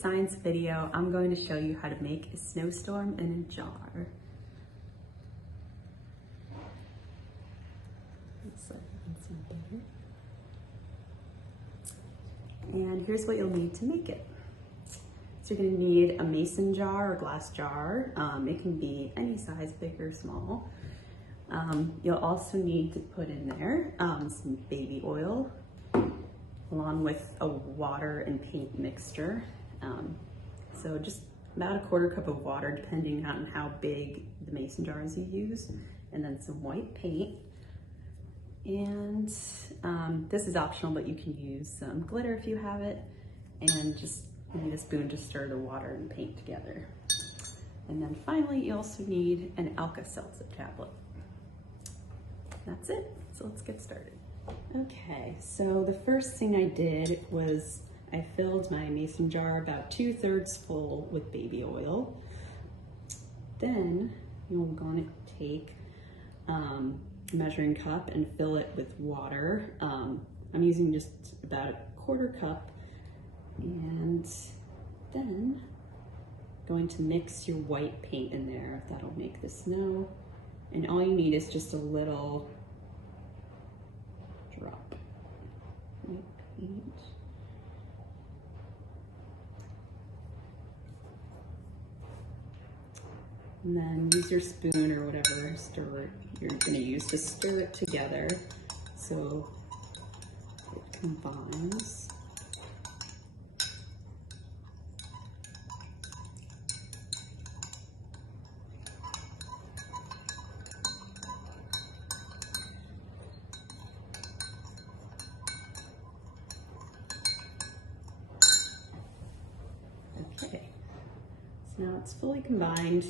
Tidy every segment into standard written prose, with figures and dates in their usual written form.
science video, I'm going to show you how to make a snowstorm in a jar. And here's what you'll need to make it. So you're gonna need a mason jar or glass jar. It can be any size, big or small. You'll also need to put in there some baby oil, along with a water and paint mixture. So just about a quarter cup of water, depending on how big the mason jars you use, and then some white paint. And this is optional, but you can use some glitter if you have it, and just need a spoon to stir the water and paint together. And then finally, you also need an alka seltzer tablet. That's it, so let's get started. Okay, so the first thing I did was I filled my mason jar about 2/3 full with baby oil. Then you're going to take a measuring cup and fill it with water. I'm using just about a quarter cup, and then going to mix your white paint in there. That'll make the snow. And all you need is just a little drop white paint. And then use your spoon or whatever stirrer you're going to use to stir it together so it combines. Okay, so now it's fully combined.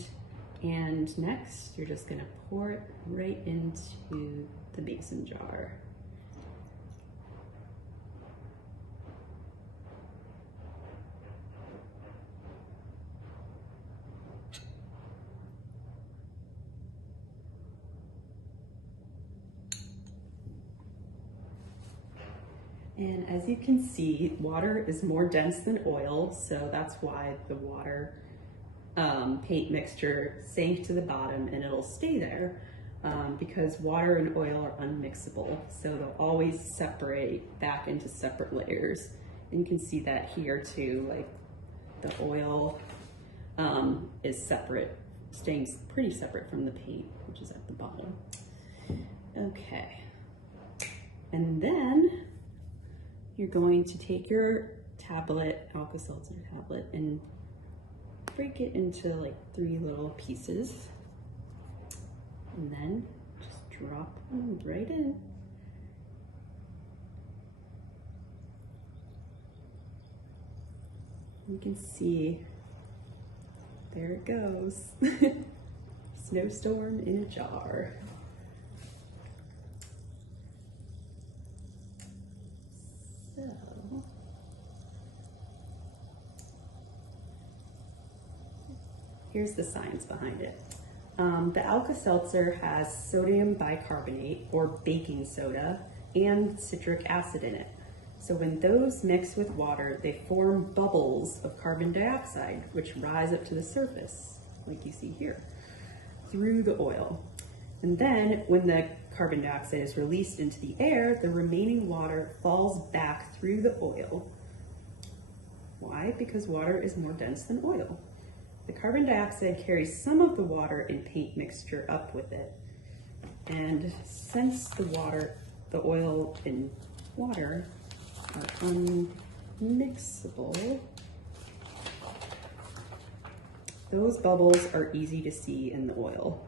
And next, you're just gonna pour it right into the mason jar. And as you can see, water is more dense than oil, so that's why the water paint mixture sank to the bottom, and it'll stay there because water and oil are unmixable. So they'll always separate back into separate layers. And you can see that here too, like the oil is separate, staying pretty separate from the paint, which is at the bottom. Okay, and then you're going to take your tablet, Alka-Seltzer tablet, and break it into like 3 little pieces, and then just drop them right in. You can see, there it goes. Snowstorm in a jar. So here's the science behind it. The Alka-Seltzer has sodium bicarbonate, or baking soda, and citric acid in it. So when those mix with water, they form bubbles of carbon dioxide, which rise up to the surface, like you see here, through the oil. And then when the carbon dioxide is released into the air, the remaining water falls back through the oil. Why? Because water is more dense than oil. The carbon dioxide carries some of the water and paint mixture up with it. And since the oil and water are unmixable, those bubbles are easy to see in the oil.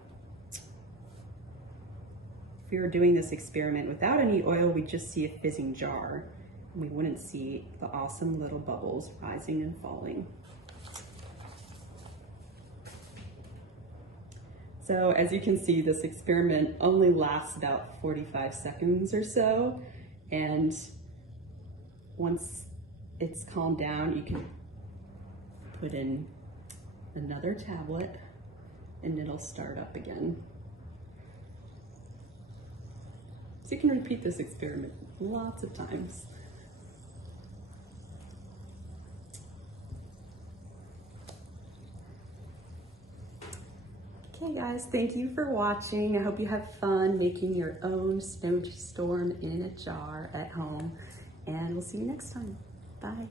If we were doing this experiment without any oil, we'd just see a fizzing jar, and we wouldn't see the awesome little bubbles rising and falling. So as you can see, this experiment only lasts about 45 seconds or so, and once it's calmed down, you can put in another tablet and it'll start up again. So you can repeat this experiment lots of times. Okay guys, thank you for watching. I hope you have fun making your own snowstorm in a jar at home, and we'll see you next time. Bye.